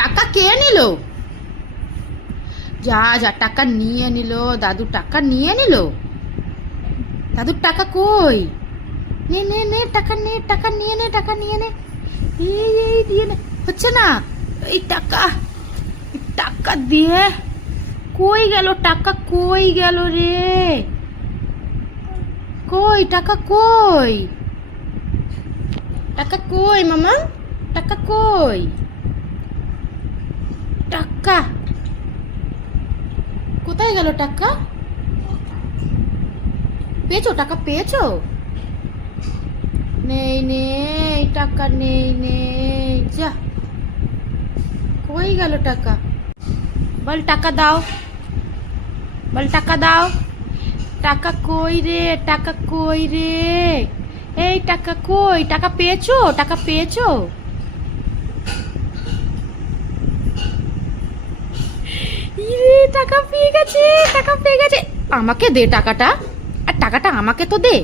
টাকা কে নিল? যা যা, টাকা নিয়ে নিল দাদু, টাকা নিয়ে নিল। দাদুর টাকা কই? নে নে নে, টাকা নে, টাকা নিয়ে নে, টাকা নিয়ে নে। এই দিয়ে নে, হচ্ছে না। এই টাকা, টাকা দিয়ে কই গেল? টাকা কই গেল রে? কই টাকা কই? টাকা কই মামা? টাকা কই? টাকা কোথায় গেল? টাকা পেয়েছো? টাকা পেয়েছো? নেই নেই, টাকা নেই নেই, যা। কই গেল টাকা? বল টাকা দাও, বল টাকা দাও। টাকা কই রে? টাকা কই রে? এই টাকা কই? টাকা পেয়েছো? টাকা পেয়েছো? ইরে, টাকা পেয়ে গেছে, টাকা পেয়ে গেছে। আমাকে দে টাকাটা, আর টাকাটা আমাকে তো দে।